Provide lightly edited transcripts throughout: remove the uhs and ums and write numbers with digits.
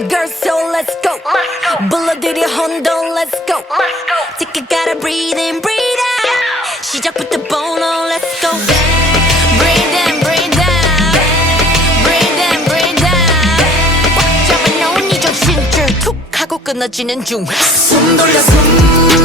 the girls, so let's go. 불러들여 혼돈, let's go. Take it, gotta breathe in, breathe out. 시작부터 bono, let's go. Breathe in, breathe out. Breathe in, breathe out. 꽉 잡아놓은 이 정신줄 툭 하고 끊어지는 중. 숨 돌려 숨.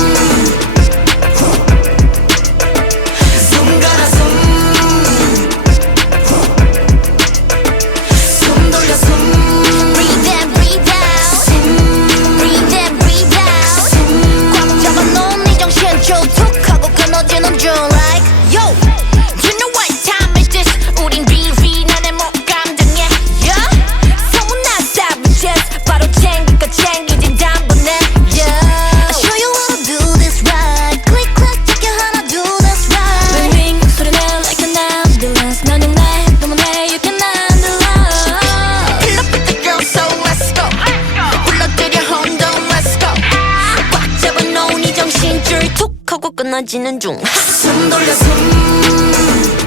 하고 끊어지는 중. 숨 돌려 숨.